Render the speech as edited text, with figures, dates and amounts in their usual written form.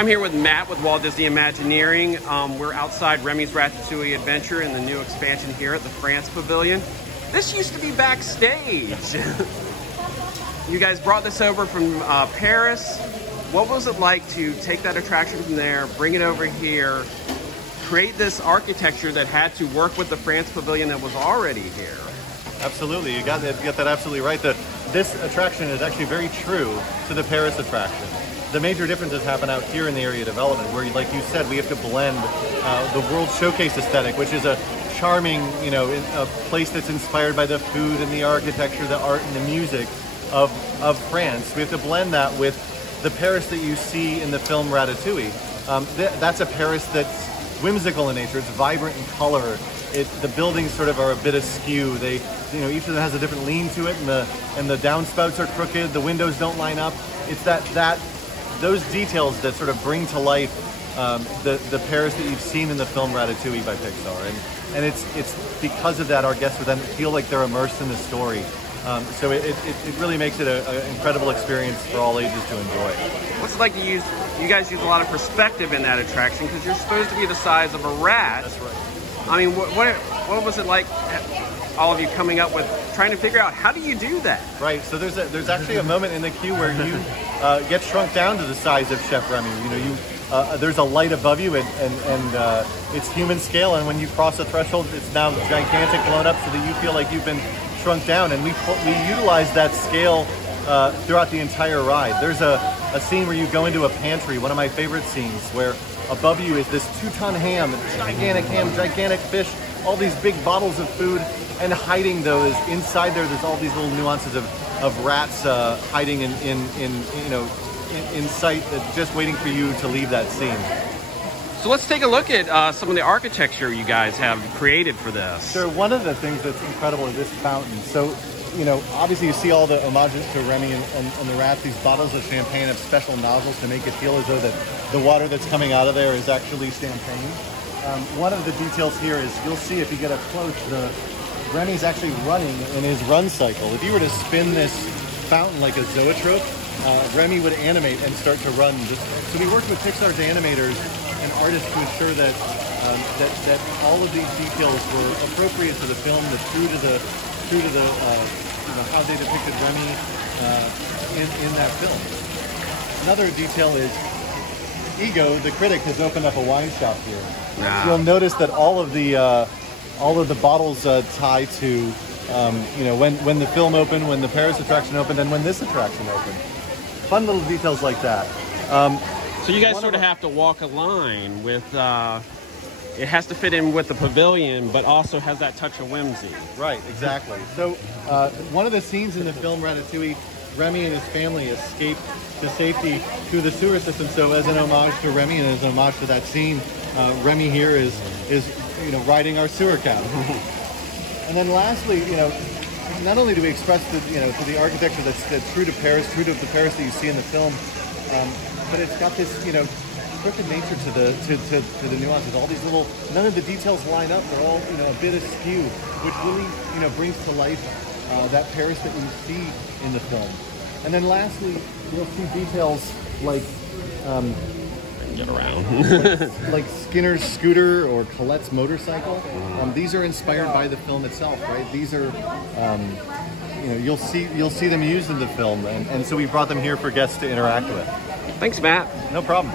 I'm here with Matt with Walt Disney Imagineering. We're outside Remy's Ratatouille Adventure in the new expansion here at the France Pavillion. This used to be backstage. You guys brought this over from Paris. What was it like to take that attraction from there, bring it over here, create this architecture that had to work with the France Pavillion that was already here? Absolutely, you got that absolutely right. This attraction is actually very true to the Paris attraction. The major differences happen out here in the area development, where, like you said, we have to blend the World Showcase aesthetic, which is a charming, a place that's inspired by the food and the architecture, the art and the music of France. We have to blend that with the Paris that you see in the film Ratatouille. That's a Paris that's whimsical in nature. It's vibrant in color. The buildings sort of are a bit askew. Each of them has a different lean to it, and the downspouts are crooked. The windows don't line up. It's those details that sort of bring to life the Paris that you've seen in the film Ratatouille by Pixar, and it's because of that our guests would then feel like they're immersed in the story. So it really makes it an incredible experience for all ages to enjoy. What's it like to use? You guys use a lot of perspective in that attraction because you're supposed to be the size of a rat. That's right. I mean, what was it like? All of you coming up with trying to figure out how do you do that? Right. So there's actually a moment in the queue where you get shrunk down to the size of Chef Remy. There's a light above you, and it's human scale. And when you cross a threshold, it's now gigantic, blown up, so that you feel like you've been shrunk down. And we utilize that scale throughout the entire ride. There's a scene where you go into a pantry, one of my favorite scenes, where above you is this 2-ton ham, gigantic fish, all these big bottles of food, and hiding those inside there's all these little nuances of rats hiding in sight, just waiting for you to leave that scene. So let's take a look at some of the architecture you guys have created for this. Sure. One of the things that's incredible is this fountain. So, obviously you see all the homages to Remy and the rats. These bottles of champagne have special nozzles to make it feel as though the water that's coming out of there is actually champagne. One of the details here is you'll see if you get up close, Remy's actually running in his run cycle. If you were to spin this fountain like a zoetrope, Remy would animate and start to run. So we worked with Pixar's animators and artists to ensure that all of these details were appropriate to the film, true to the how they depicted Remy in that film. Another detail is Ego, the critic, has opened up a wine shop here. Nah. You'll notice that all of the bottles tie to when the film opened, when the Paris attraction opened, and when this attraction opened. Fun little details like that. So you guys sort of have to walk a line with, it has to fit in with the pavilion, but also has that touch of whimsy. Right, exactly. So one of the scenes in the film Ratatouille, Remy and his family escape to safety through the sewer system. So as an homage to Remy and as an homage to that scene, Remy here is riding our sewer cow. And then lastly, not only do we express to the architecture that's true to Paris, true to the Paris that you see in the film, but it's got this crooked nature to the nuances. All these none of the details line up. They're all a bit askew, which really brings to life that Paris that we see in the film. And then lastly, you'll see details like Get around. like Skinner's scooter or Colette's motorcycle. These are inspired by the film itself, right? These are, you'll see them used in the film, and so we brought them here for guests to interact with. Thanks, Matt. No problem.